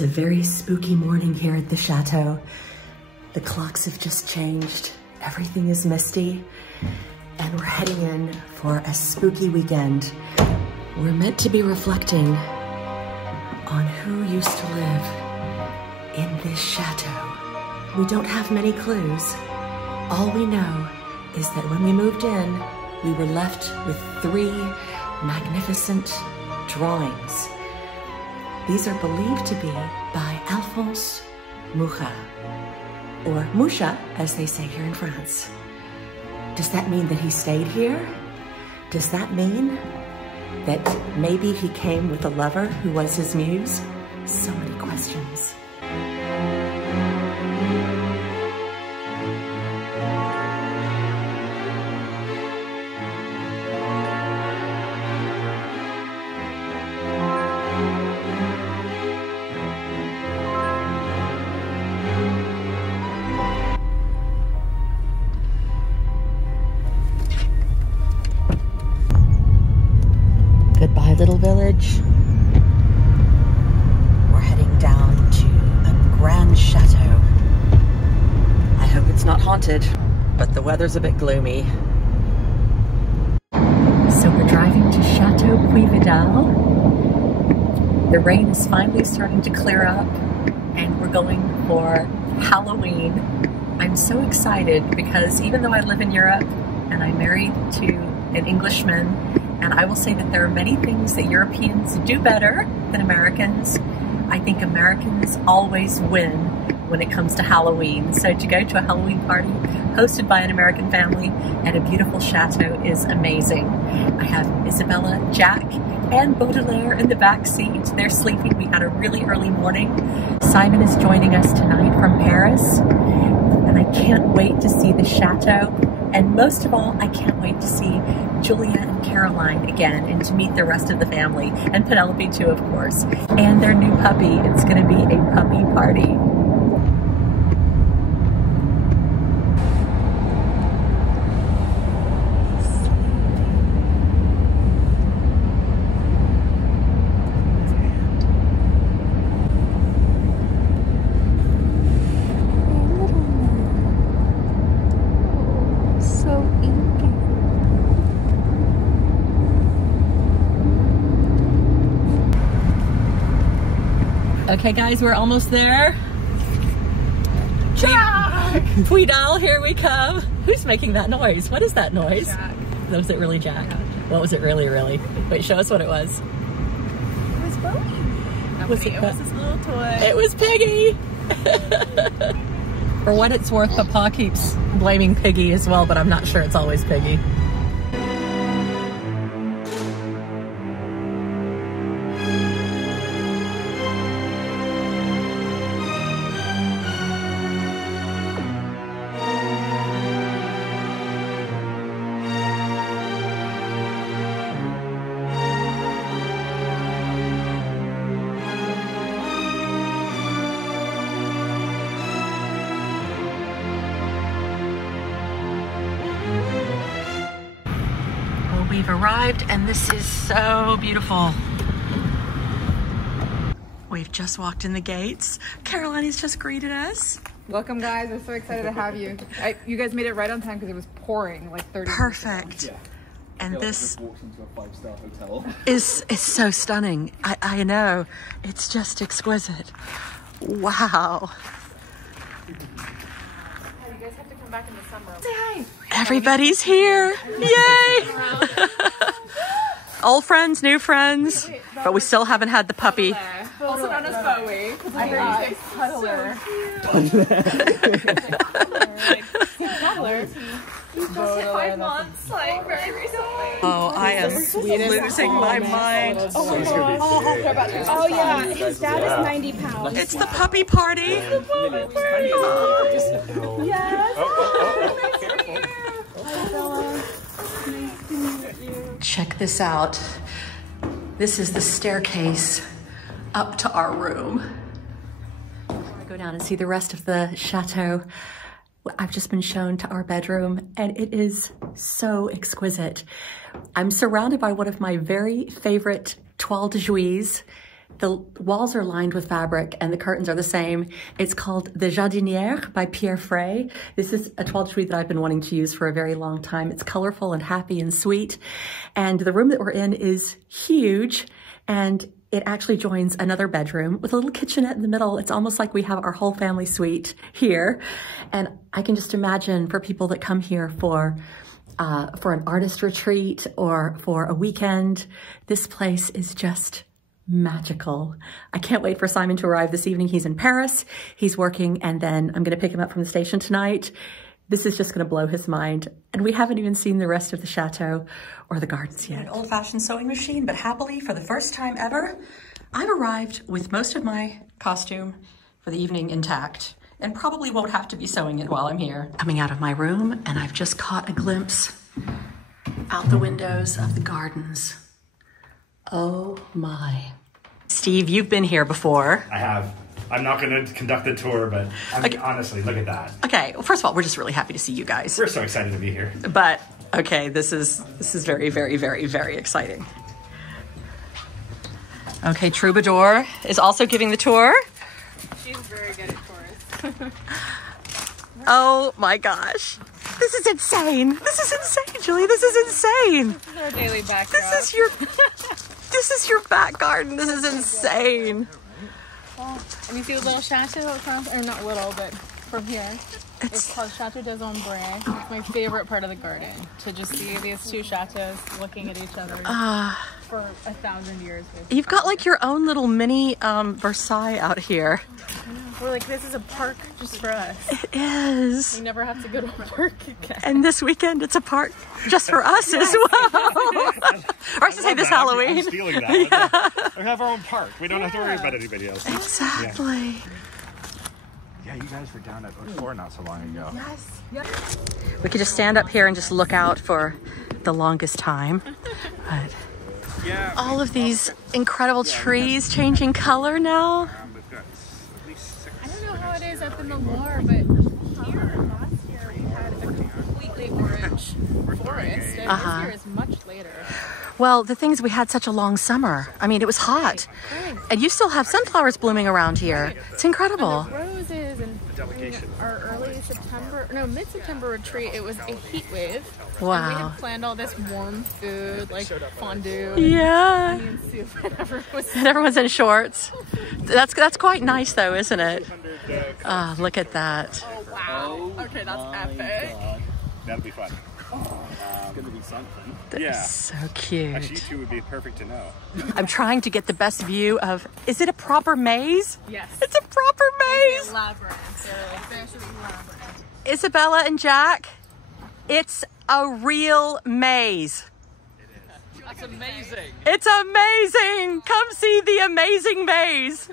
It's a very spooky morning here at the chateau. The clocks have just changed. Everything is misty, and we're heading in for a spooky weekend. We're meant to be reflecting on who used to live in this chateau. We don't have many clues. All we know is that when we moved in, we were left with 3 magnificent drawings. These are believed to be by Alphonse Mucha, or Moucha, as they say here in France. Does that mean that he stayed here? Does that mean that maybe he came with a lover who was his muse? So many questions. Goodbye, little village. We're heading down to a grand chateau. I hope it's not haunted, but the weather's a bit gloomy. So we're driving to Chateau Vidal. The rain is finally starting to clear up, and we're going for Halloween. I'm so excited because even though I live in Europe and I'm married to an Englishman, and I will say that there are many things that Europeans do better than Americans. I think Americans always win when it comes to Halloween. So to go to a Halloween party hosted by an American family at a beautiful chateau is amazing. I have Isabella, Jack, and Bodair in the back seat. They're sleeping. We had a really early morning. Simon is joining us tonight from Paris, and I can't wait to see the chateau. And most of all, I can't wait to see Julia and Caroline again and to meet the rest of the family, and Penelope too, of course, and their new puppy. It's going to be a puppy party. Okay guys, we're almost there. Jack! Vidal, here we come. Who's making that noise? What is that noise? Jack. Was it really Jack? Yeah, Jack. What was it really? Wait, show us what it was. It was Bowie. It was his little toy. It was Piggy! For what it's worth, Papa keeps blaming Piggy as well, but I'm not sure it's always Piggy. We've arrived and this is so beautiful. We've just walked in the gates. Caroline has just greeted us. Welcome guys, we're so excited to have you. You guys made it right on time because it was pouring like 30 Perfect. Yeah. And this walked into a 5-star hotel. is so stunning. I know. It's just exquisite. Wow. You guys have to come back in the summer. Say hi. Everybody's here. Yay! Old friends, new friends. But we still haven't had the puppy. Also known as Bowie. Cuddler. Cuddler. He's just 5 months, like very recently. Oh, I am losing my mind. Oh yeah, his dad is 90 pounds. It's the puppy party. Check this out. This is the staircase up to our room. Go down and see the rest of the chateau. I've just been shown to our bedroom and it is so exquisite. I'm surrounded by one of my very favorite toiles de jouy. The walls are lined with fabric and the curtains are the same. It's called the Jardinière by Pierre Frey. This is a toile de Jouy that I've been wanting to use for a very long time. It's colorful and happy and sweet. And the room that we're in is huge, and it actually joins another bedroom with a little kitchenette in the middle. It's almost like we have our whole family suite here. And I can just imagine for people that come here for an artist retreat or for a weekend, this place is just magical. I can't wait for Simon to arrive this evening. He's in Paris, he's working, and then I'm gonna pick him up from the station tonight. This is just gonna blow his mind. And we haven't even seen the rest of the chateau or the gardens yet. An old-fashioned sewing machine, but happily, for the first time ever, I've arrived with most of my costume for the evening intact, and probably won't have to be sewing it while I'm here. Coming out of my room, and I've just caught a glimpse out the windows of the gardens. Oh my. Steve, you've been here before. I have. I'm not going to conduct the tour, but honestly, look at that. Okay, well, first of all, we're just really happy to see you guys. We're so excited to be here. But, okay, this is very, very, very, very exciting. Okay, Troubadour is also giving the tour. She's very good at tours. Oh my gosh. This is insane. This is insane, Julie. This is insane. This is our daily backdrop. This is your back garden. This is insane. And you see a little chateau across, or not little, but from here. It's called Chateau des Ombres. It's my favorite part of the garden, to just see these two chateaux looking at each other for 1,000 years. Basically. You've got like your own little mini Versailles out here. We're like, this is a park just for us. It is. We never have to go to a park again. And this weekend, it's a park just for us as well. Or I should say this Halloween. I'm stealing that. Yeah. We have our own park. We don't have to worry about anybody else. Exactly. Yeah, you guys were down at before not so long ago. Yes. We could just stand up here and just look out for the longest time. But Yeah. all of these incredible trees changing color now. We've got at least 6. I don't know how it is up in the Loire, but here last year we had a completely orange forest, and this year is much later. Well, the thing is, we had such a long summer. I mean, it was hot. Right. And you still have sunflowers blooming around here. It's incredible. And the roses, and in our early September, no, mid-September retreat, it was a heat wave. Wow. And we had planned all this warm food, like fondue, Yeah. onion soup, and everyone was And everyone's in shorts. That's quite nice, though, isn't it? Ah, look at that. oh wow. Okay, that's epic. That'll be fun. It's going to be something. That Yeah. is so cute. Actually, you two would be perfect to know. I'm trying to get the best view of, is it a proper maze? Yes. It's a proper It's maze. a labyrinth. They're like, there's a labyrinth. Isabella and Jack, it's a real maze. That's amazing. It's amazing. Come see the amazing maze.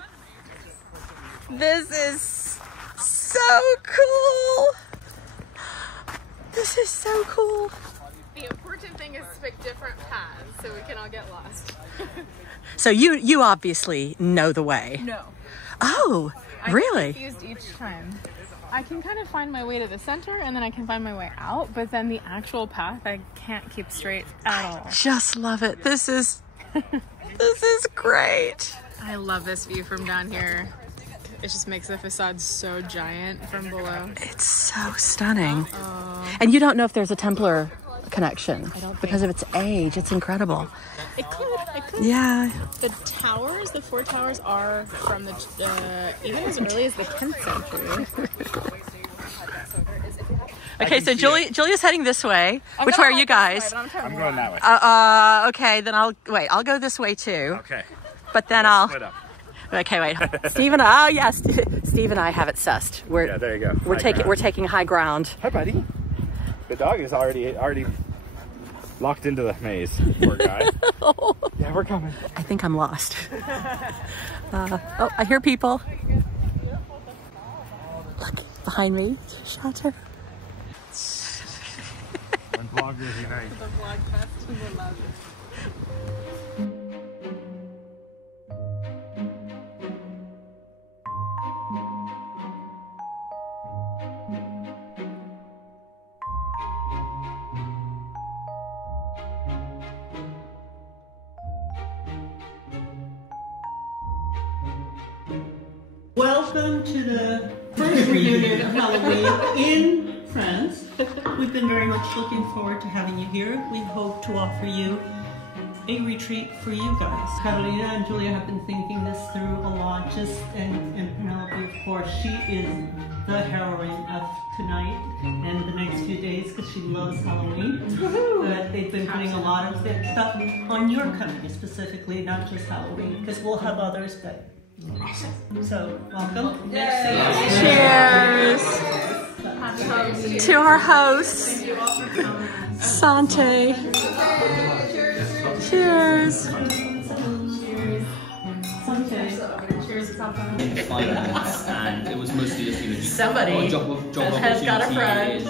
This is so cool. This is so cool. The important thing is to pick different paths so we can all get lost. So you obviously know the way. No. Oh, really? I'm confused each time. I can kind of find my way to the center, and then I can find my way out, but then the actual path I can't keep straight at all. Just love it. This is great. I love this view from down here. It just makes the facade so giant from below. It's so stunning. And you don't know if there's a Templar connection because of its age. It's incredible. It could. Yeah. The towers, the 4 towers, are from the even as early as the 10th century. Okay, so Julia's heading this way. Which way are you guys? I'm going that way. Okay, then I'll go this way too. Okay. But then I'll. Split up. Okay, wait. Steve and I. Oh yes, Steve and I have it sussed. Yeah, there you go. We're taking high ground. Hi, buddy. The dog is already locked into the maze. Poor guy. Yeah, we're coming. I think I'm lost. Oh, I hear people. Look behind me, chateau. When vloggers unite. The vlog fest and the love. welcome to the first reunion of Halloween in France. We've been very much looking forward to having you here. We hope to offer you a retreat for you guys. Carolina and Julia have been thinking this through a lot, and Penelope, of course, she is the heroine of tonight and the next few days because she loves Halloween. But they've been putting a lot of stuff on your company specifically, not just Halloween, because we'll have others, but so welcome. Cheers to our hosts. Santé. Cheers. And it was mostly just, you know, just Somebody job has got a friend.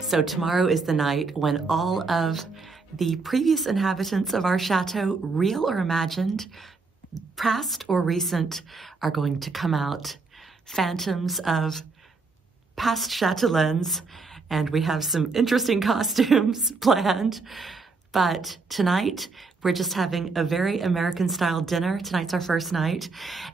So tomorrow is the night when all of the previous inhabitants of our chateau, real or imagined, past or recent, are going to come out. Phantoms of past châtelaines, and we have some interesting costumes planned. But tonight, we're just having a very American-style dinner. Tonight's our first night,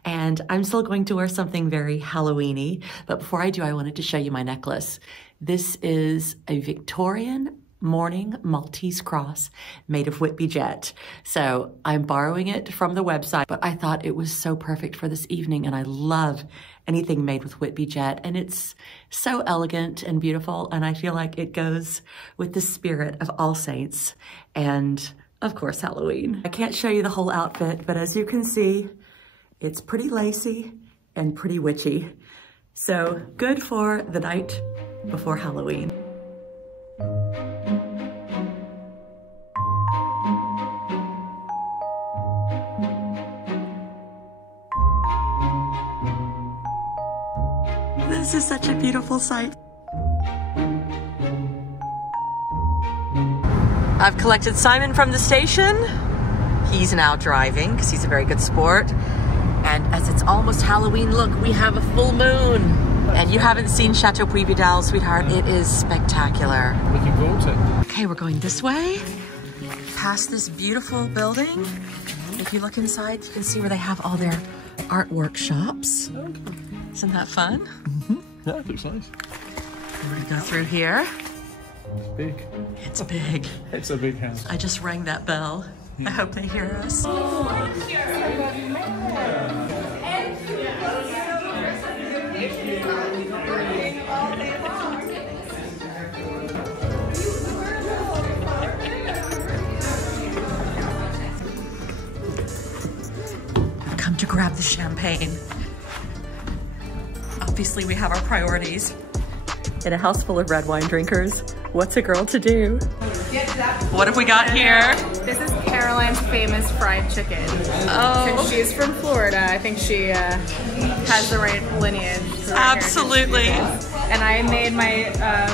and I'm still going to wear something very Halloween-y. But before I do, I wanted to show you my necklace. This is a Victorian morning Maltese cross made of Whitby Jet. So I'm borrowing it from the website, but I thought it was so perfect for this evening, and I love anything made with Whitby Jet, and it's so elegant and beautiful, and I feel like it goes with the spirit of All Saints and, of course, Halloween. I can't show you the whole outfit, but as you can see, it's pretty lacy and pretty witchy. So good for the night before Halloween. This is such a beautiful sight. I've collected Simon from the station. He's now driving because he's a very good sport. And as it's almost Halloween, look, we have a full moon. And you haven't seen Chateau Vidal, sweetheart. It is spectacular. Looking forward to it. Okay, we're going this way, past this beautiful building. If you look inside, you can see where they have all their art workshops. Isn't that fun? Yeah, it looks nice. We're gonna go through here. It's big. It's big. It's a big house. I just rang that bell. I hope they hear us. Come to grab the champagne. Obviously, we have our priorities. In a house full of red wine drinkers, what's a girl to do? What have we got here? This is Caroline's famous fried chicken. Oh. Since she's from Florida, I think she has the right lineage. Absolutely. And I made my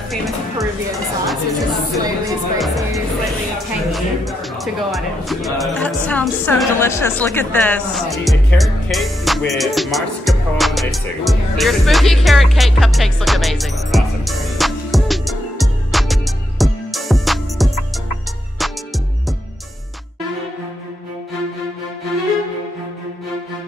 famous Peruvian sauce, which is slightly spicy, slightly tangy, to go on it. That sounds so delicious. Look at this. Eat a carrot cake with mascarpone icing. Your spooky carrot cake cupcakes look amazing. Awesome.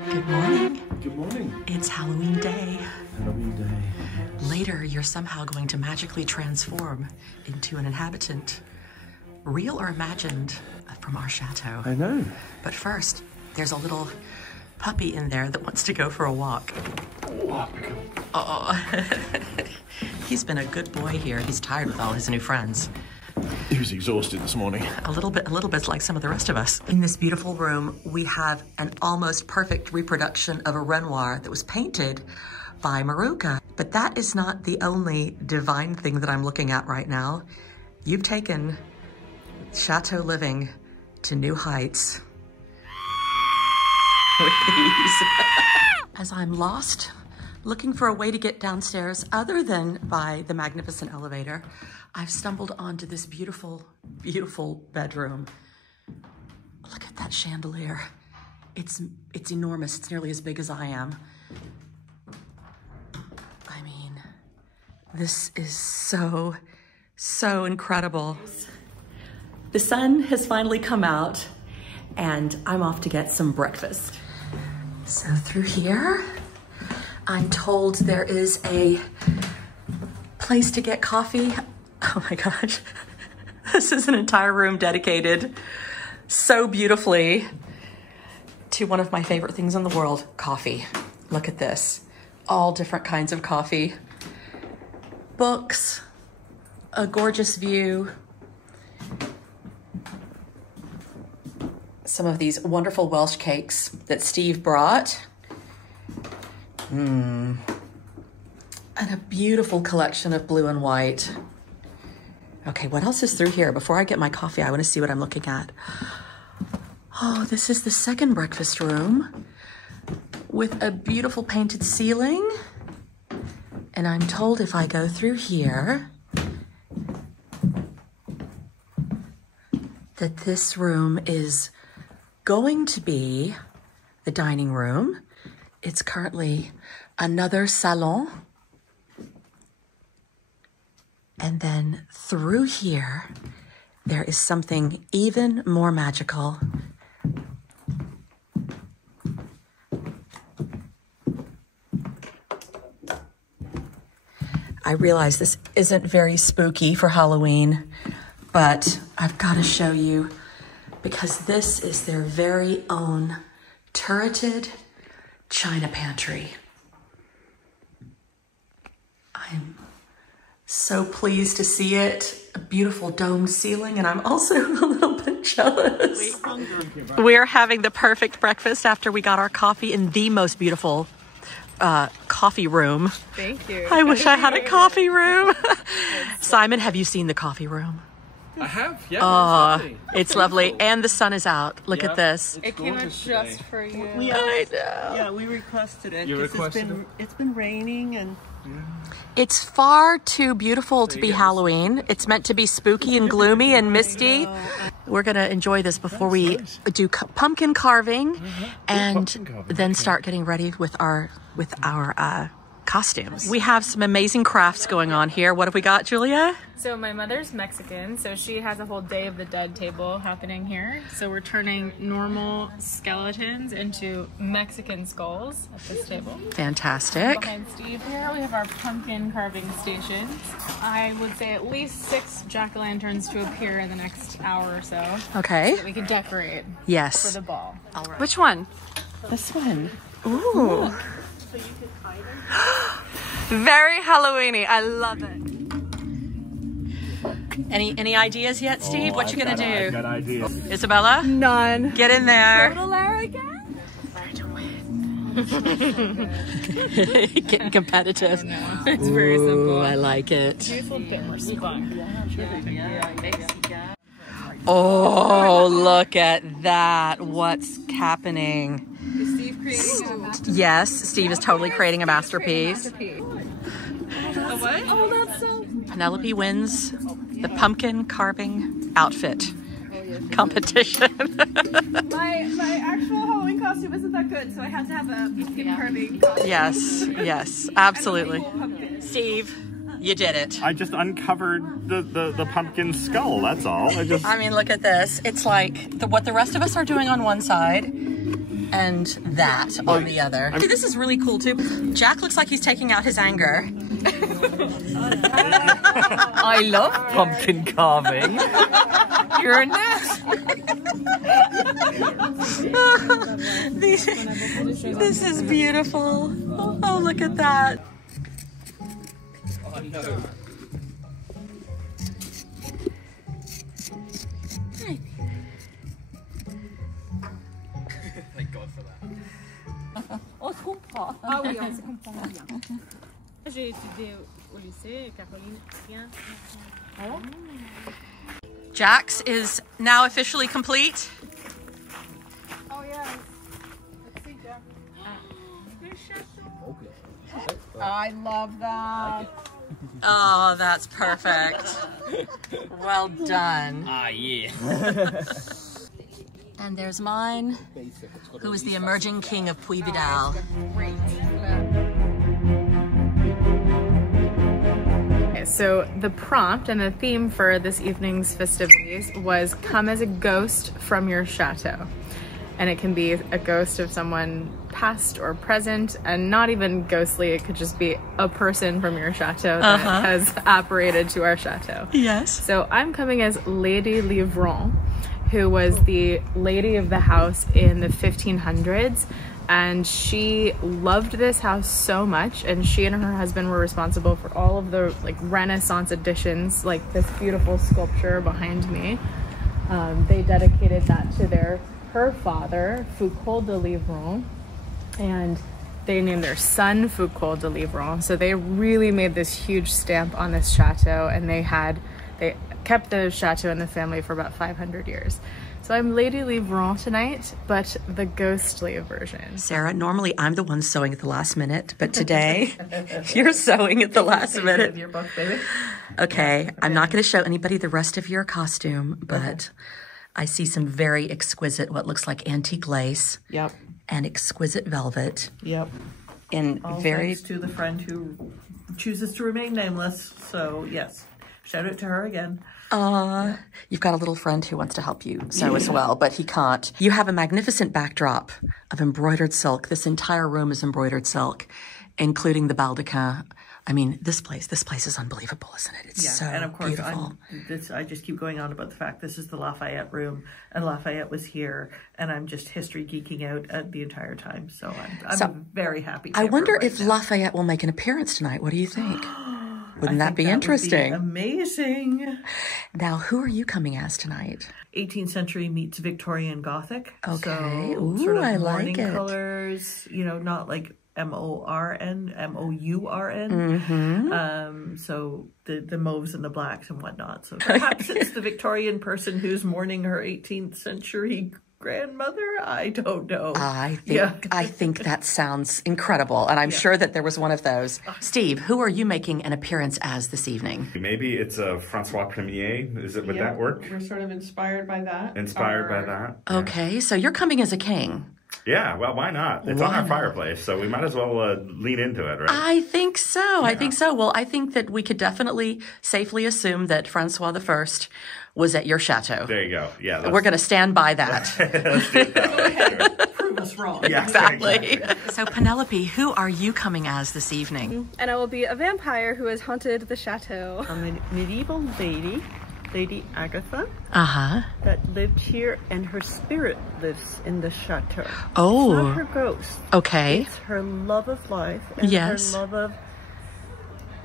Good morning. Good morning. It's Halloween day. Halloween day. Later, you're somehow going to magically transform into an inhabitant, real or imagined, from our chateau. I know. But first, there's a little puppy in there that wants to go for a walk. Oh, he's been a good boy here. He's tired with all his new friends. He was exhausted this morning. A little bit like some of the rest of us. In this beautiful room, we have an almost perfect reproduction of a Renoir that was painted by Maruka. But that is not the only divine thing that I'm looking at right now. You've taken chateau living to new heights. As I'm lost, looking for a way to get downstairs other than by the magnificent elevator, I've stumbled onto this beautiful, beautiful bedroom. Look at that chandelier. It's enormous. It's nearly as big as I am. I mean, this is so incredible. The sun has finally come out, and I'm off to get some breakfast. So through here, I'm told there is a place to get coffee. Oh my gosh, this is an entire room dedicated so beautifully to one of my favorite things in the world, coffee. Look at this, all different kinds of coffee. Books, a gorgeous view. Some of these wonderful Welsh cakes that Steve brought. And a beautiful collection of blue and white. Okay, what else is through here? Before I get my coffee, I want to see what I'm looking at. Oh, this is the second breakfast room with a beautiful painted ceiling. And I'm told if I go through here, that this room is going to be the dining room. It's currently another salon. And then through here, there is something even more magical. I realize this isn't very spooky for Halloween, but I've got to show you because this is their very own turreted china pantry. I'm so pleased to see it. A beautiful domed ceiling, and I'm also a little bit jealous. We're having the perfect breakfast after we got our coffee in the most beautiful coffee room. Thank you. I wish I had a coffee room. Simon, have you seen the coffee room? I have, yeah. Oh, it's lovely. And the sun is out. Look at this. It came out just for you. I know. Yeah, we requested it. You 'cause requested it's been raining and It's far too beautiful to be Halloween. It's meant to be spooky and gloomy and misty. We're gonna enjoy this before we do pumpkin carving and then start getting ready with our costumes. We have some amazing crafts going on here. What have we got, Julia? So my mother's Mexican, so she has a whole Day of the Dead table happening here. So we're turning normal skeletons into Mexican skulls at this table. Fantastic. Behind Steve here, we have our pumpkin carving stations. I would say at least 6 jack-o'-lanterns to appear in the next hour or so. Okay. So that we can decorate for Yes. the ball. All right. Which one? This one. Ooh. Very Halloweeny. I love it. Any ideas yet, Steve? What you gonna do? I've got ideas. Isabella? None. Get in there. again? Getting competitive. It's very simple. I like it. Maybe it's a little bit more spunk. Oh, look at that. What's happening? Is Steve creating a masterpiece? Yes, Steve is totally creating a masterpiece. A what? Oh, that's so... Penelope wins the pumpkin carving outfit competition. My actual Halloween costume isn't that good, so I had to have a pumpkin carving costume. Yes, absolutely. Steve, you did it. I just uncovered the pumpkin skull, that's all. I mean, look at this. It's like what the rest of us are doing on one side and that on the other. See, this is really cool too. Jack looks like he's taking out his anger. I love pumpkin carving. You're a nut. This is beautiful. Oh, look at that. Oh no. Thank God for that. On se comprend. Ah oui, on se comprend bien. J'ai étudié au lycée, Caroline. Jack's is now officially complete. Oh yes. Let's see, Jack. I love that. Oh, that's perfect. Well done. Ah, yeah. And there's mine, who is the emerging king of Puy Vidal. So the prompt and the theme for this evening's festivities was come as a ghost from your chateau. and it can be a ghost of someone past or present, and not even ghostly. It could just be a person from your chateau that has apparated to our chateau. Yes. So I'm coming as Lady Livron, who was the lady of the house in the 1500s, and she loved this house so much, and she and her husband were responsible for all of the like Renaissance additions, like this beautiful sculpture behind me. They dedicated that to her father, Foucault de Livron, and they named their son Foucault de Livron. So they really made this huge stamp on this chateau, and they kept the chateau in the family for about 500 years. So I'm Lady Livron tonight, but the ghostly version. Sarah, normally I'm the one sewing at the last minute, but today you're sewing at the last minute. Your book, baby. Okay, I'm not going to show anybody the rest of your costume, but I see some very exquisite, what looks like antique lace. Yep. And exquisite velvet. Yep. In All very thanks to the friend who chooses to remain nameless. So yes, shout out to her again. You've got a little friend who wants to help you sew as well, but he can't. You have a magnificent backdrop of embroidered silk. This entire room is embroidered silk, including the baldachin. I mean, this place is unbelievable, isn't it? It's so and of course, beautiful. I just keep going on about the fact this is the Lafayette room, and Lafayette was here, and I'm just history geeking out the entire time. So I'm very happy. I wonder if Lafayette will make an appearance tonight. What do you think? Wouldn't that be interesting? Would be amazing. Now, who are you coming as tonight? 18th century meets Victorian Gothic. Okay. So Ooh, sort of I morning like it. colors, you know, not like M-O-R-N, M-O-U-R-N. Mm-hmm. So the mauves and the blacks and whatnot. So perhaps it's the Victorian person who's mourning her 18th century grandmother. I don't know. I think that sounds incredible, and I'm sure that there was one of those. Steve, who are you making an appearance as this evening? Maybe it's a Francois Premier. Would that work? We're sort of inspired by that. Inspired by that. Okay, so you're coming as a king. Yeah, well, why not? It's on our fireplace, so we might as well lean into it, right? I think so. Yeah. I think so. Well, I think that we could definitely safely assume that Francois I was at your chateau. There you go. Yeah. We're going to stand by that. Let's do it that way. Prove us wrong. Yeah, exactly. So, Penelope, who are you coming as this evening? And I will be a vampire who has haunted the chateau. I'm a medieval lady, Lady Agatha, that lived here, and her spirit lives in the chateau. Oh. It's not her ghost. Okay. It's her love of life and her love of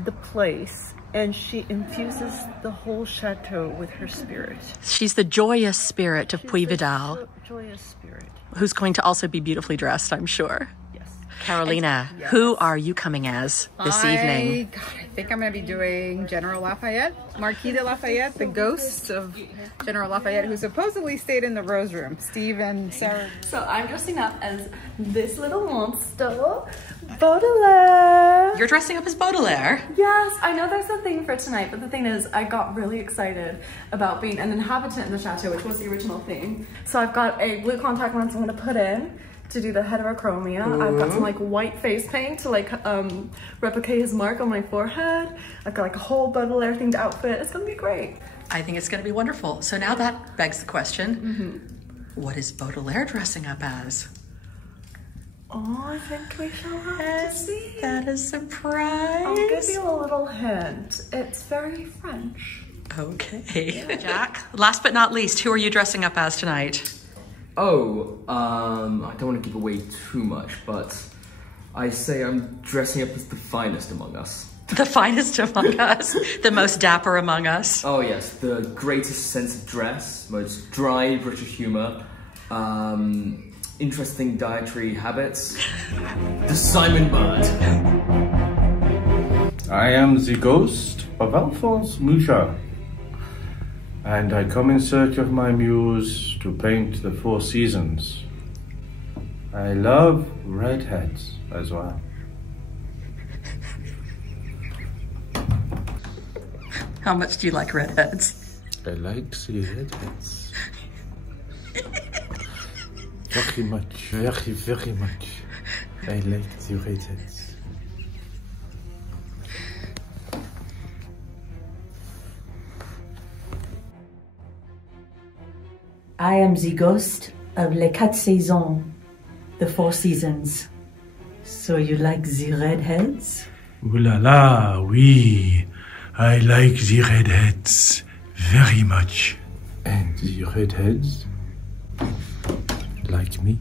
the place. And she infuses the whole chateau with her spirit. She's the joyous spirit of Puy-Vidal. Joyous spirit. Who's going to also be beautifully dressed, I'm sure. Yes. Carolina, who are you coming as this evening? I think I'm going to be doing General Lafayette, Marquis de Lafayette, the ghost of General Lafayette, who supposedly stayed in the Rose Room. Steve and Sarah. So I'm dressing up as this little monster, Bodair. You're dressing up as Bodair? Yes, I know there's a thing for tonight, but the thing is, I got really excited about being an inhabitant in the chateau, which was the original thing. So I've got a blue contact lens I'm going to put in to do the heterochromia. I've got some like white face paint to like replicate his mark on my forehead. I've got like a whole Baudelaire themed outfit. It's gonna be great. I think it's gonna be wonderful. So now that begs the question, what is Baudelaire dressing up as? Oh, I think we shall have to see. That is a surprise. I'll give you a little hint. It's very French. Okay. Yeah. Jack, last but not least, who are you dressing up as tonight? Oh, I don't want to give away too much, but I say I'm dressing up as the finest among us. The finest among us? The most dapper among us? Oh yes, the greatest sense of dress, most dry British humour, interesting dietary habits. The Simon Bird. I am the ghost of Alphonse Mouchard, and I come in search of my muse to paint the 4 seasons. I love redheads as well. How much do you like redheads? I like the redheads. Very much, very, very much. I like the redheads. I am the ghost of les 4 saisons, the 4 seasons. So you like the redheads? Ooh la la, oui. I like the redheads very much. And the redheads like me?